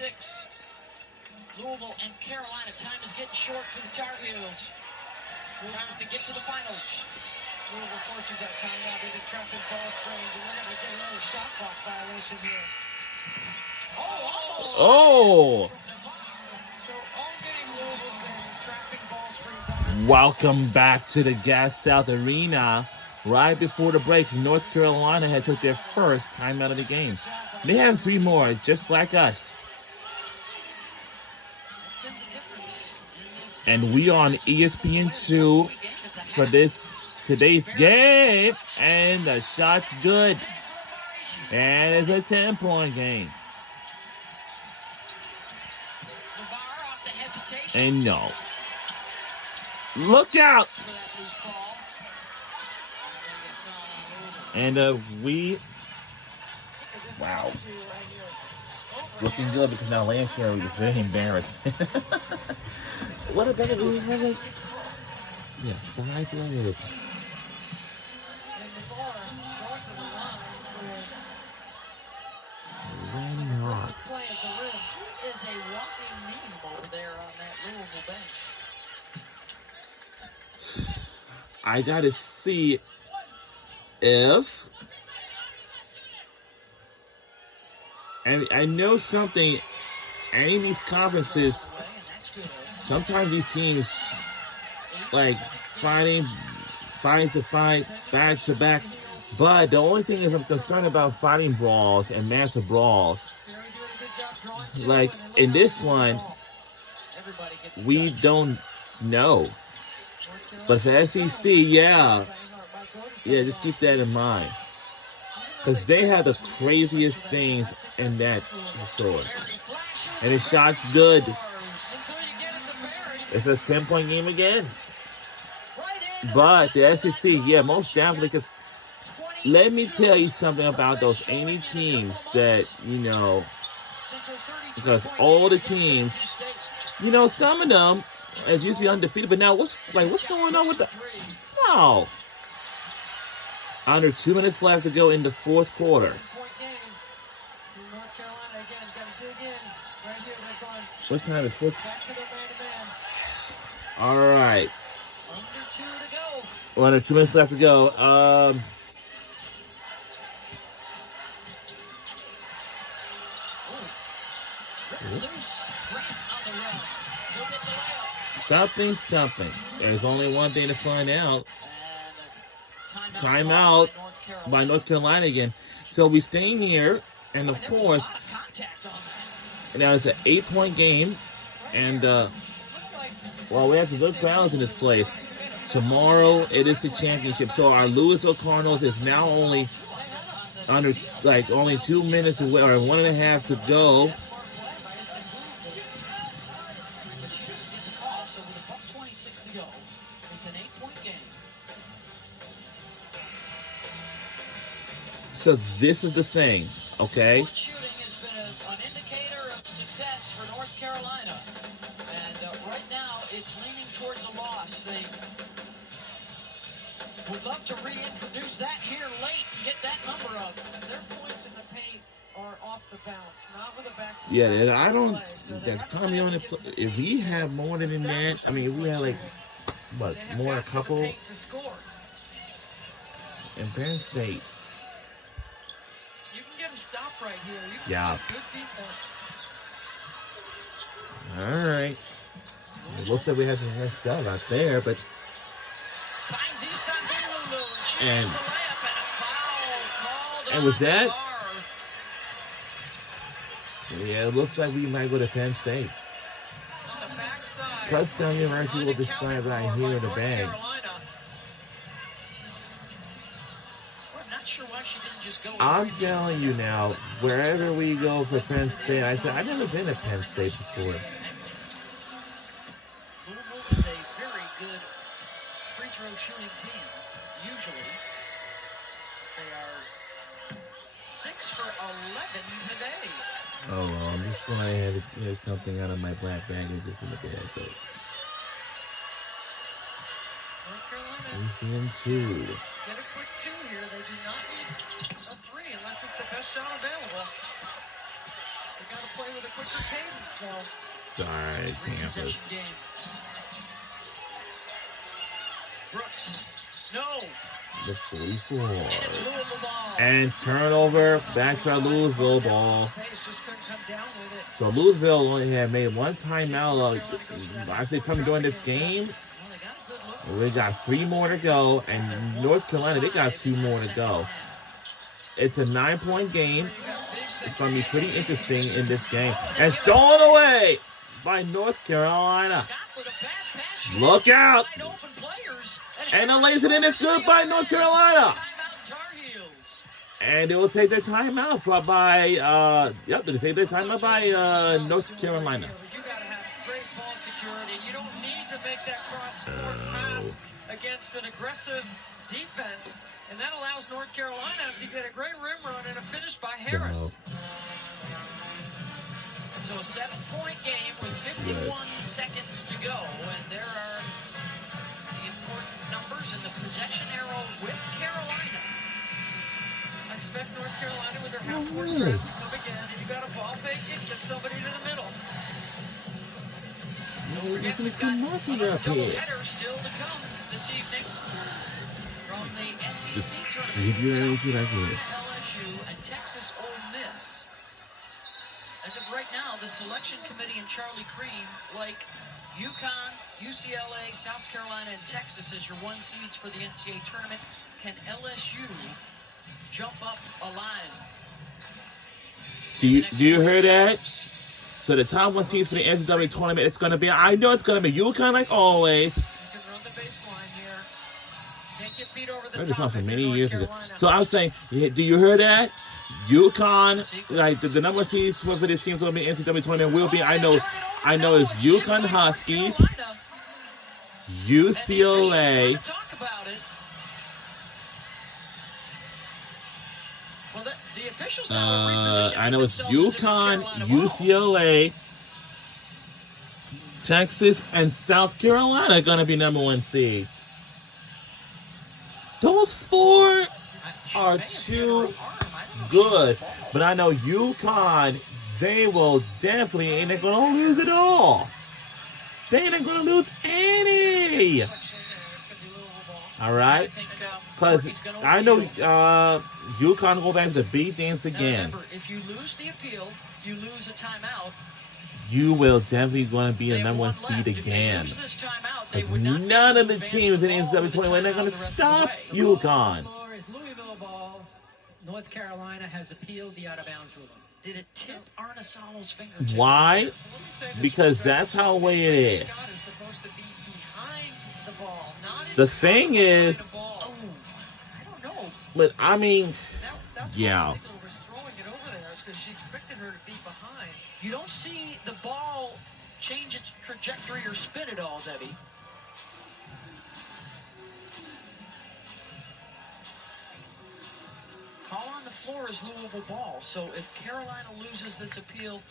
6. Louisville and Carolina. Time is getting short for the Tar Heels. Time to get to the finals. Louisville forces that timeout. They've been trapped in ball strange, and we're going to get another shot clock violation here. Oh! Welcome back to the Gas South Arena. Right before the break, North Carolina had took their first timeout of the game. They have 3 more, just like us. And we on ESPN2 for today's game. And the shot's good. And it's a 10-point game. And no. Look out! And wow. It's looking good because now last year we was very embarrassed. What about it? We have like 5 players. Why not? Is a walking meme over there on that Louisville bench. I gotta see if, and I know something. Any of these conferences, sometimes these teams like fighting to fight back to back. But the only thing is I'm concerned about fighting brawls and massive brawls. Like in this one, we don't know. But for SEC, yeah, just keep that in mind. Because they have the craziest things in that store. And the shot's good. It's a 10-point game again. But the SEC, yeah, most definitely. Because let me tell you something about those any teams that, because all the teams, some of them as used to be undefeated, but now what's going on with the no? Under 2 minutes left to go in the 4th quarter. What time is 4th? All right. Under 2 minutes left to go. Something. There's only one thing to find out. Timeout by North Carolina again. So we staying here, and of course, now it's an 8-point game, and we have some good crowds in this place. Tomorrow it is the championship. So our Louisville Cardinals is now only 2 minutes away, or 1.5 to go. So this is the thing, okay? Shooting has been an indicator of success for North Carolina, and right now it's leaning towards a loss. They would love to reintroduce that here late and get that number up. Their points in the paint are off the bounce, not with a back. Yeah, I don't. That's probably on the. If we have more than that, I mean, if we have more a couple. In Penn State. Stop right here. Yeah. Good defense. All right. It looks like we have some nice stuff out there, but. And with that, yeah, it looks like we might go to Penn State. Touchdown University will decide right here in the bag. I'm telling you now, wherever we go for Penn State, I've never been to Penn State before. Louisville is a very good free throw shooting team. Usually, they are 6 for 11 today. Oh, well, I'm just going to have something out of my black bag and just in the bag, but. He's being 2. Get a quick 2 here. They do not need a 3 unless it's the best shot available. They got to play with a quicker cadence, though. Sorry, campus. Possession game. Brooks. No. The 44. And it's Louisville ball. And turnover back to Louisville ball. So Louisville only had made one timeout. I say coming during this game. We got 3 more to go, and North Carolina, they got 2 more to go. It's a 9-point game. It's going to be pretty interesting in this game. And stolen away by North Carolina. Look out! And the lays it in. It's good by North Carolina. And they will take their timeout by they'll take their timeout by North Carolina. You gotta have great ball security. You don't need to make that cross-court pass against an aggressive defense. And that allows North Carolina to get a great rim run and a finish by Harris. So a 7-point game with 51 seconds to go. And there are the important numbers in the possession arrow with Carolina. I expect North Carolina with their half-court trap to come again. And you got a ball fake it, get somebody to the middle. We've got another doubleheader still to come this evening. From the SEC tournament, LSU and Texas Ole Miss. As of right now, the selection committee and Charlie Cream like UConn, UCLA, South Carolina, and Texas as your 1 seeds for the NCAA tournament. Can LSU jump up a line? Do you hear that? So the top 1 seeds for the NCAA tournament, it's going to be, I know it's going to be UConn like always. You can run the baseline here. Can't get beat over the That just top sounds from many years ago. Carolina. So I was saying, do you hear that? UConn, like the number 1 seeds for this team's going to be NCAA tournament will be, I know it's UConn Huskies, UCLA, I know it's UConn, UCLA, Texas, and South Carolina going to be number 1 seeds. Those 4 are too good. But I know UConn, they will definitely ain't going to lose it all. They ain't going to lose any. All right? Because I know UConn go back to beat things again. Remember, if you lose the appeal, you lose a timeout. You will definitely going to be a number 1 seed again. Because none of the teams in the NCAA tournament are going to stop UConn. Louisville ball. North Carolina has appealed the out-of-bounds ruling. Did it tip Arnesalo's fingertip? Why? Because that's how the way it is. The thing is, I don't know. but I mean, yeah. Was throwing it over there because she expected her to be behind. You don't see the ball change its trajectory or spin at all, Debbie. Call on the floor is Louisville ball. So if Carolina loses this appeal,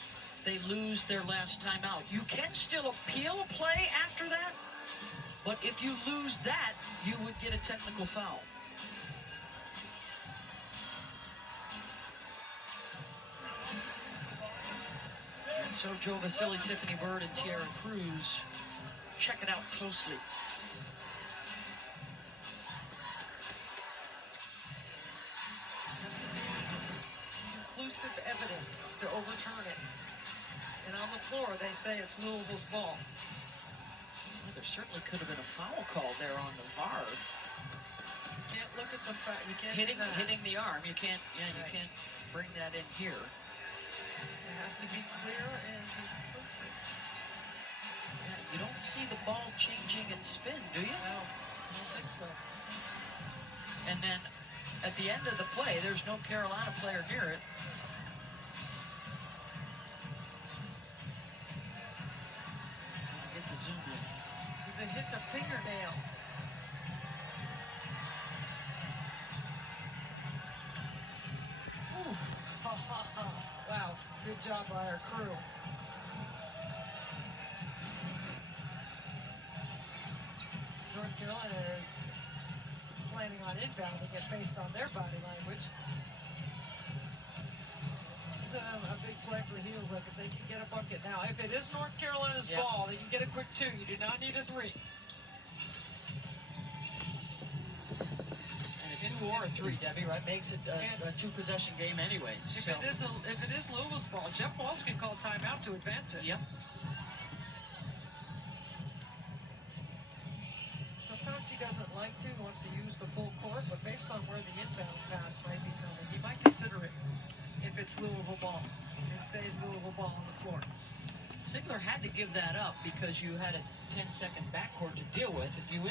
they lose their last timeout. You can still appeal a play after that, but if you lose that, you would get a technical foul. And so Joe Vasili, Tiffany Bird, and Tierra Cruz check it out closely. Conclusive evidence to overturn it. And on the floor, they say it's Louisville's ball. Well, there certainly could have been a foul call there on the VAR. You can't look at the fact. You can't hitting the arm. You can't. Yeah, you can't bring that in here. It has to be clear and conclusive. Yeah, you don't see the ball changing its spin, do you? No, I don't think so. And then at the end of the play, there's no Carolina player near it. Get the zoom in. Does it hit the fingernail? Oof. Wow, good job by our crew. North Carolina is planning on inbounding it based on their body language. This is gives them a big play for the Heels. Like if they can get a bucket. Now, if it is North Carolina's Yeah. ball, they can get a quick 2. You do not need a 3. And a 2 or a 3, Debbie, right? Makes it a 2-possession game anyways. If So. it is Louisville's ball, Jeff Walsh can call timeout to advance it. Yep. Sometimes he doesn't like to, he wants to use the full court, but based on where the inbound pass might be coming, he might consider it if it's Louisville ball. It stays Louisville ball on the floor. Sigler had to give that up because you had a 10-second backcourt to deal with. If you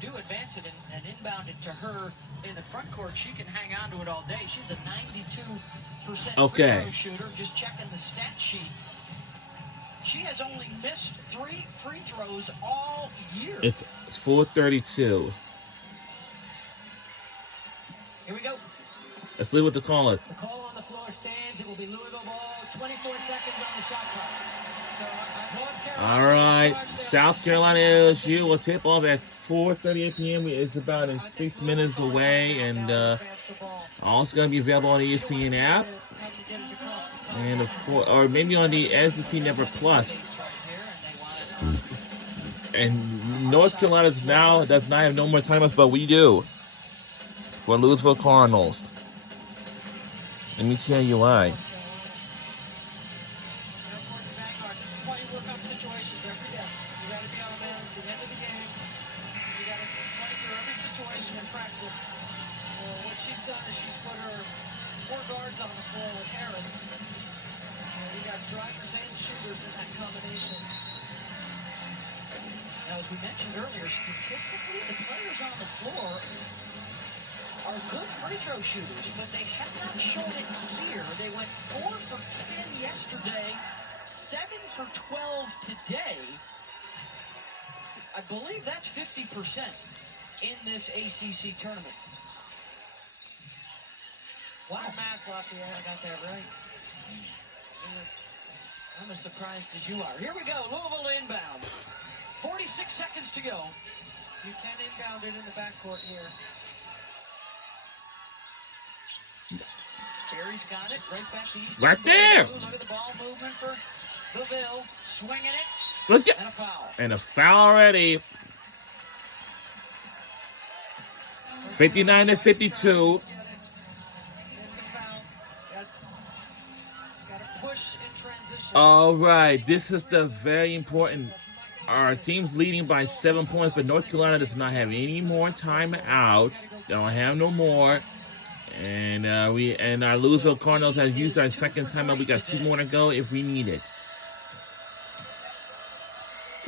do advance it and inbound it to her in the front court, she can hang on to it all day. She's a 92% free throw shooter. Just checking the stat sheet. She has only missed 3 free throws all year. It's 4:32. Here we go. Let's see what the call is. The call on the floor stands. It will be Louisville ball. 24 seconds on the shot clock. So, North Carolina All right, starts South Carolina LSU will tip off at 4:38 p.m. It's about 6 minutes away, and also going to be available on the ESPN app, and of course, or maybe on the SEC Network Plus. And North Carolina now does not have no more timeouts, but we do for Louisville Cardinals. Let me tell you why. Now, as we mentioned earlier, statistically, the players on the floor are good free throw shooters, but they have not shown it here. They went 4 for 10 yesterday, 7 for 12 today. I believe that's 50% in this ACC tournament. Wow, math, Lafayette. I got that right. I'm as surprised as you are. Here we go, Louisville inbound. 46 seconds to go. You can inbound it in the backcourt here. Barry's got it right back to East. Right there. Look at the ball movement for Louisville. Swinging it. Look at, and a foul. And a foul already. 59-52. All right, this is the very important. Our team's leading by 7 points, but North Carolina does not have any more timeouts. They don't have no more. And our Louisville Cardinals have used our second timeout. We got 2 more to go if we need it.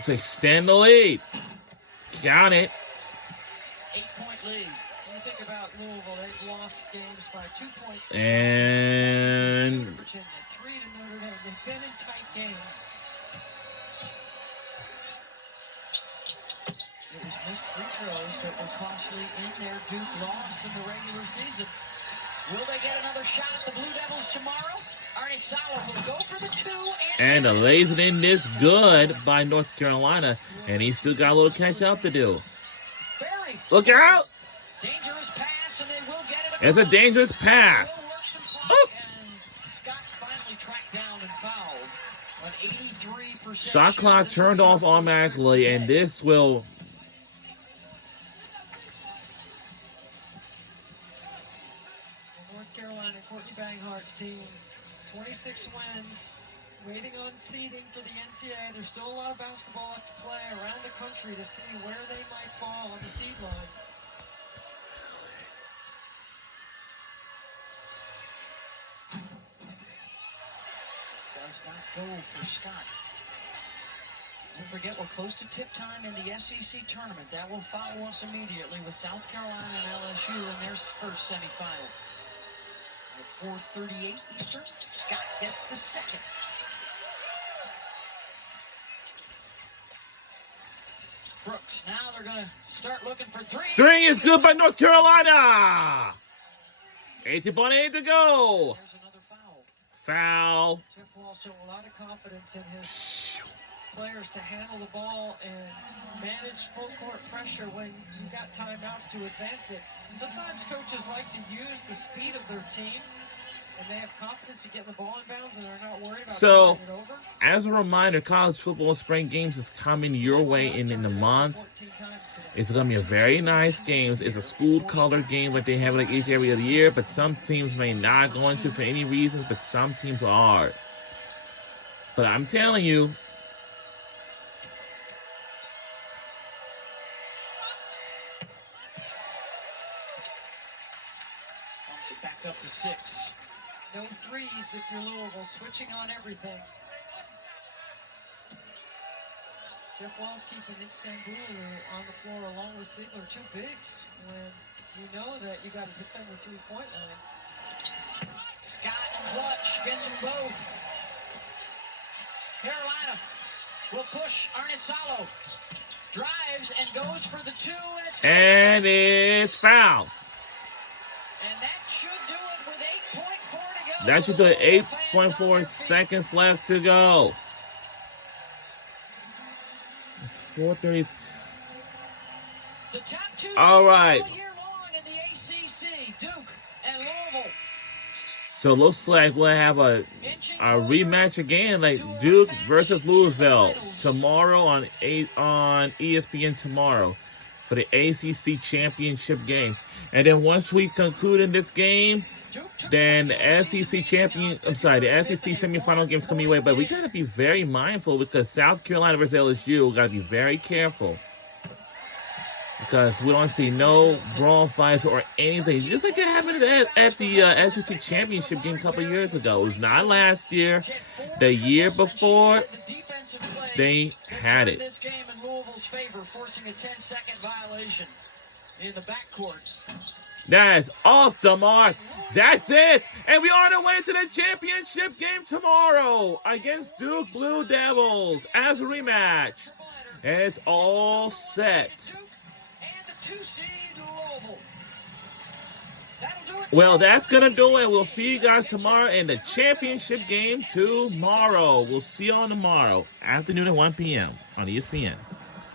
So extend the lead. Got it. 8-point lead. When you think about Louisville, they've lost games by 2 points. And 3 to Notre Dame. They've been in tight games. It was missed free throws that were costly in their Duke loss in the regular season. Will they get another shot at the Blue Devils tomorrow? Arnie Sala will go for the 2 and lays it in this good by North Carolina, and he's still got a little catch up to do. Barry. Look out! Dangerous pass, and they will get it. It's a dangerous pass. Oh. And Scott finally tracked down and fouled on 83%. Shot clock turned off automatically, and this will. North Carolina, Courtney Banghart's team, 26 wins, waiting on seeding for the NCAA. There's still a lot of basketball left to play around the country to see where they might fall on the seed line. Does not go for Scott. Don't forget, we're close to tip time in the SEC tournament. That will follow us immediately with South Carolina and LSU in their first semifinal. At 4:38 Eastern, Scott gets the second. Brooks, now they're going to start looking for 3. 3 is good by North Carolina. 8:8 to go. There's another foul. Foul. Jeff Walsh showed a lot of confidence in his players to handle the ball and manage full court pressure when you got timeouts to advance it. Sometimes coaches like to use the speed of their team and they have confidence in getting the ball in bounds, and they're not worried about So, turning it over. as a reminder, college football spring games is coming your way in the month. 14 times today. It's going to be a very nice game. It's a school color game like they have like each every other year, but some teams may not go into for any reasons, but some teams are. But I'm telling you, Bumps it back up to 6. No threes if you're Louisville, switching on everything. Jeff Walls keeping Istanbul on the floor along with Ziegler, 2 bigs, when you know that you got to defend the 3-point line. Scott clutch gets them both. Carolina will push Arnisalo. Drives and goes for the 2, and it's foul. And that should do it with 8.4 to go. That should do it. 8.4 seconds left to go. It's 4:30. The top 2 All teams right. all year long in the ACC, Duke and Louisville. So it looks like we'll have a rematch again, like Duke versus Louisville tomorrow on ESPN tomorrow for the ACC championship game. And then once we conclude in this game, then the SEC semifinal games coming your way. But we gotta be very mindful because South Carolina versus LSU, gotta be very careful. Because we don't see no brawl fights or anything. Just like it happened at the SEC championship game a couple of years ago. It was not last year. The year before, they had it. This game in Louisville's favor, forcing a 10-second violation in the backcourt. That's off the mark. That's it. And we are on our way to the championship game tomorrow against Duke Blue Devils as a rematch. And it's all set. Well, that's going to do it. We'll see you guys tomorrow in the championship game tomorrow. We'll see you on tomorrow, afternoon at 1 p.m. on ESPN.